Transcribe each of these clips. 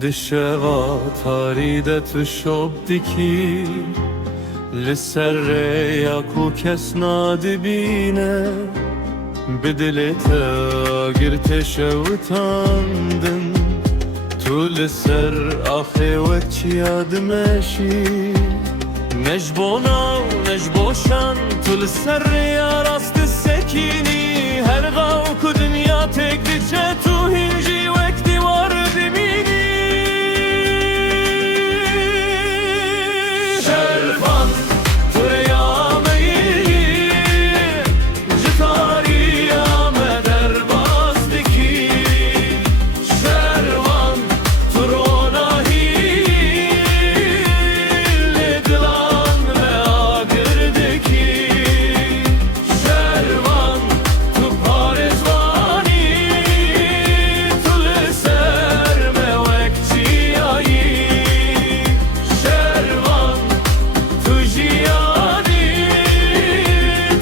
دشوا تاریده تو شب دیکی لسر یاکو کس نادبینه به دلت گرت شوتاندن تو لسر آخه وقت یادمشی نجبونا و نجبوشان تو لسر یا راست سکینی هر غاو که دنیا تک دیچه تو هنجی وقتی وارد مینی شرفان تو ریامهی جتاری آمه در باستکی شرفان تو روناهی لدلان و آگردکی شرفان تو پارزوانی تو لسر موکتی آیی شرفان تو جیانی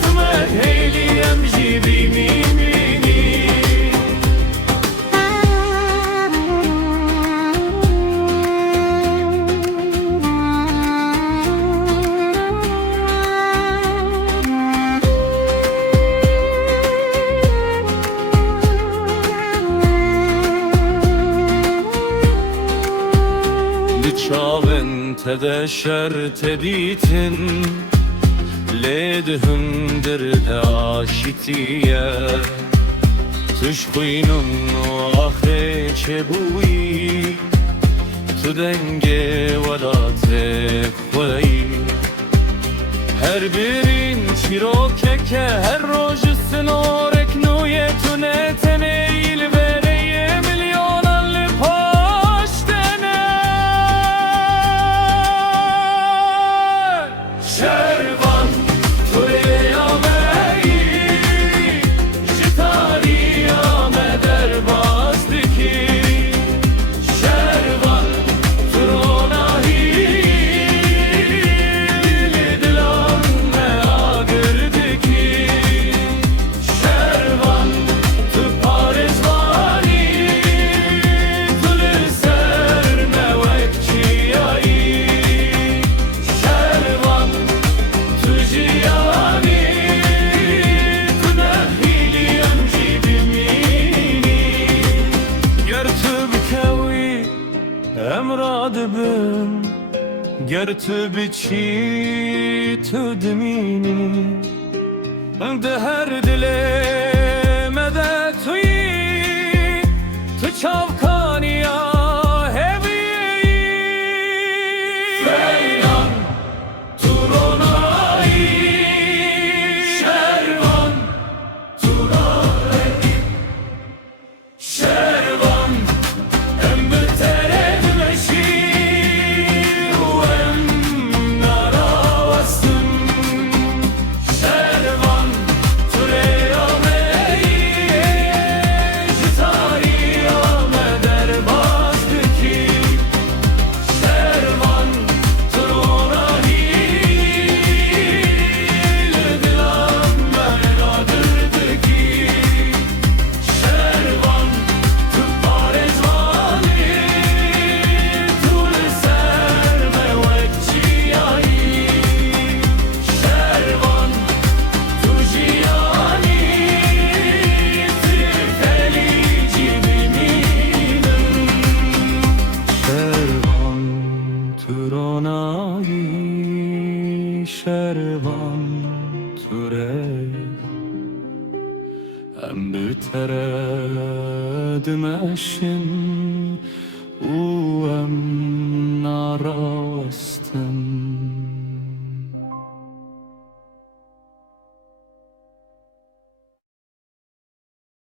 تو مهیلی امجی بیمینی Çağın tedeşer teditin Ledhundir de aşitiye Tuşkuyunun o ahre çebuyi Tu denge velate khoyi Her birin çirokeke her roju snorek nuye tu ne teneyil vereye milyonan li paştene Şervan Tureyameyi Jitariyame derbazdiki Şervan Turonahi Lidilan me agırdiki Şervan Tu Parizvani Tu liser mevekçiyayi Şervan Tujiyani tu nehili amji bimini ger tu bikawi emrad bim ger tu biçi tu dimini de her dile medet tuyi tu çavkaniya heviyi Feyran Turonayi Şervan Turonayi Şervan Em bitered meşi Em naravastım Şervan Tureyameyi Jitariyame derbazdiki Şervan Turonahi Ledilan menadırdaki Şervan Tu parezvani Tu liser mevekçiyayi Şervan Tu jiyani Tirfelici biminin Şervan Turonayi Şervan Ture Em bitered meşin